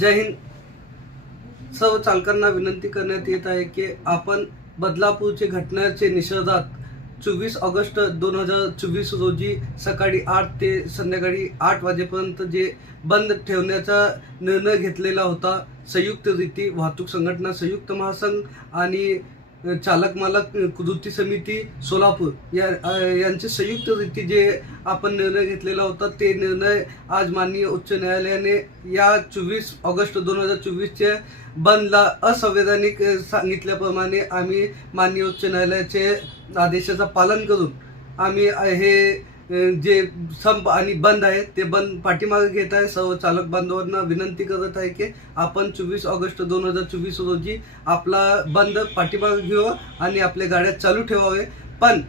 जय हिंद. सर्व चालकांना विनंती करण्यात येत आहे की आपण बदलापूरचे घटनेचे निषेधात चोवीस ऑगस्ट दोन हजार चोवीस रोजी सकाळी आठ ते संध्याकाळी आठ वाजेपर्यंत जे बंद ठेवण्याचा निर्णय घेतलेला होता संयुक्त रीती वाहतूक संघटना संयुक्त महासंघ आणि चालक मालक कृती समिती सोलापूर या यांचे संयुक्त रीती जे आपण निर्णय घेतलेला होता ते निर्णय आज माननीय उच्च न्यायालयाने या चोवीस ऑगस्ट दोन हजार चोवीसच्या बंदला असंवैधानिक सांगितल्याप्रमाणे आम्ही माननीय उच्च न्यायालयाचे आदेशाचं पालन करून आम्ही हे जे संप आणि बंद आहे ते बंद पाठीमागे घेत आहे. सर्व चालक बांधवांना विनंती करत आहे की आपण चोवीस ऑगस्ट दोन हजार चोवीस रोजी आपला बंद पाठीमागे घेऊ आणि आपल्या गाड्या चालू ठेवावे. पण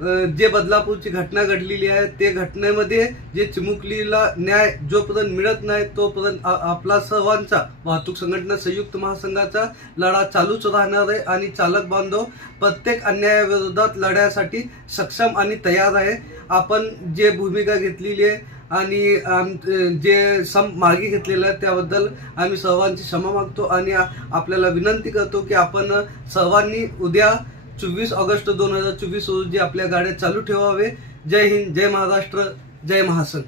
जे बदलापूरची घटना घडलेली आहे ते घटनेमध्ये जे चिमुकलीला न्याय जोपर्यंत मिळत नाही तोपर्यंत आपला सर्वांचा वाहतूक संघटना संयुक्त महासंघाचा लढा चालूच राहणार आहे आणि चालक बांधव प्रत्येक अन्यायाविरोधात लढ्यासाठी सक्षम आणि तयार आहे. आपण जे भूमिका घेतलेली आहे आणि आम जे सम मागे घेतलेलं आहे त्याबद्दल आम्ही सर्वांची क्षमा मागतो आणि आपल्याला विनंती करतो की आपण सर्वांनी उद्या चोवीस ऑगस्ट दोन हजार चोवीस रोजी आपल्या गाड्या चालू ठेवावे. जय हिंद जय महाराष्ट्र जय महासंघ